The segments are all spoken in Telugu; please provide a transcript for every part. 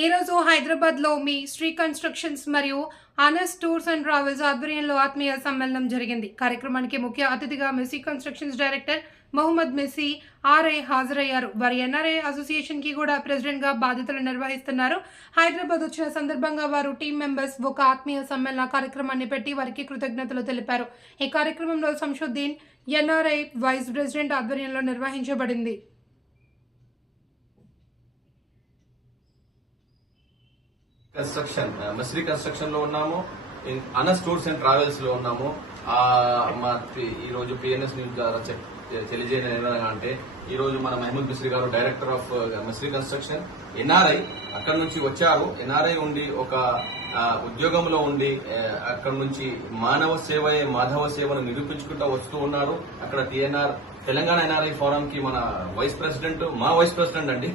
ఈ రోజు హైదరాబాద్ లో మీ శ్రీ కన్స్ట్రక్షన్స్ మరియు అనస్ టూర్స్ అండ్ ట్రావెల్స్ ఆధ్వర్యంలో ఆత్మీయ సమ్మేళనం జరిగింది. కార్యక్రమానికి ముఖ్య అతిథిగా మెస్సీ కన్స్ట్రక్షన్స్ డైరెక్టర్ మొహమ్మద్ మెస్సీ ఆర్ఐ హాజరయ్యారు. వారి ఎన్ఆర్ఐ అసోసియేషన్ కి కూడా ప్రెసిడెంట్ గా బాధ్యతలు నిర్వహిస్తున్నారు. హైదరాబాద్ వచ్చిన సందర్భంగా వారు టీం మెంబర్స్ ఒక ఆత్మీయ సమ్మేళన కార్యక్రమాన్ని పెట్టి వారికి కృతజ్ఞతలు తెలిపారు. ఈ కార్యక్రమంలో సంషుద్దీన్ ఎన్ఆర్ఐ వైస్ ప్రెసిడెంట్ ఆధ్వర్యంలో నిర్వహించబడింది. మస్రీ కన్స్ట్రక్షన్ లో ఉన్నాము, అనస్ టూర్స్ అండ్ ట్రావెల్స్ లో ఉన్నాము. ఈ రోజు పిఎన్ఎస్ న్యూస్ ద్వారా తెలియజేయడం అంటే ఈ రోజు మన మహమూద్ మిస్రీ గారు డైరెక్టర్ ఆఫ్ మస్రీ కన్స్ట్రక్షన్ ఎన్ఆర్ఐ అక్కడ నుంచి వచ్చారు. ఎన్ఆర్ఐ ఉండి ఒక ఉద్యోగంలో ఉండి అక్కడ నుంచి మానవ సేవయే మాధవ సేవను నిరూపించుకుంటూ వస్తూ ఉన్నారు. అక్కడ టిఎన్ఆర్ తెలంగాణ ఎన్ఆర్ఐ ఫోరం కి మన వైస్ ప్రెసిడెంట్ అండి.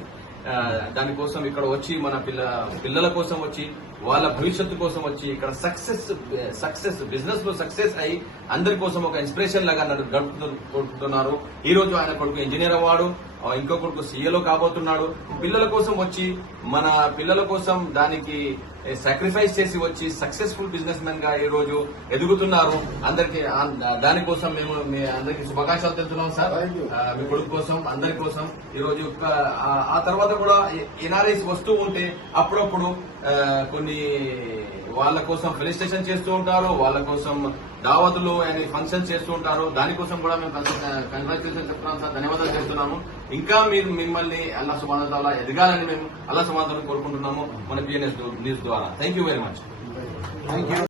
దానికోసం ఇక్కడ వచ్చి మన పిల్లల కోసం వచ్చి వాళ్ళ భవిష్యత్తు కోసం వచ్చి ఇక్కడ సక్సెస్ బిజినెస్ లో సక్సెస్ అయ్యి అందరి కోసం ఒక ఇన్స్పిరేషన్ లాగా గడుపుతున్నారు. ఈ రోజు ఆయన కొడుకు ఇంజనీర్ అవ్వాడు, ఇంకో కొడుకు సీఏలో కాబోతున్నాడు. పిల్లల కోసం వచ్చి మన పిల్లల కోసం దానికి సాక్రిఫైస్ చేసి వచ్చి సక్సెస్ఫుల్ బిజినెస్ మెన్ గా ఈ రోజు ఎదుగుతున్నారు. అందరికి దానికోసం మేము మీ అందరికి శుభాకాంక్షలు తెలుపుతున్నాం సార్. మీ కొడుకు కోసం అందరి కోసం ఈ రోజు ఆ తర్వాత కూడా ఎన్ఆర్ఐస్ వస్తూ ఉంటే అప్పుడప్పుడు కొన్ని వాళ్ళ కోసం ఫెలిసిటేషన్ చేస్తూ ఉంటారు, వాళ్ళ కోసం దావతులు అండ్ ఫంక్షన్ చేస్తూ ఉంటారు. దానికోసం కూడా మేము కంగ్రాచులేషన్ చెప్తున్నాం సార్, ధన్యవాదాలు చేస్తున్నాము. ఇంకా మీరు మిమ్మల్ని అల్లా సుబ్హానహు వ తఆలా ఎదగాలని మేము అల్లా సుబ్హానహు వ తఆలా కోరుకుంటున్నాము మన పిఎన్ఎస్ న్యూస్ ద్వారా. Thank you very much.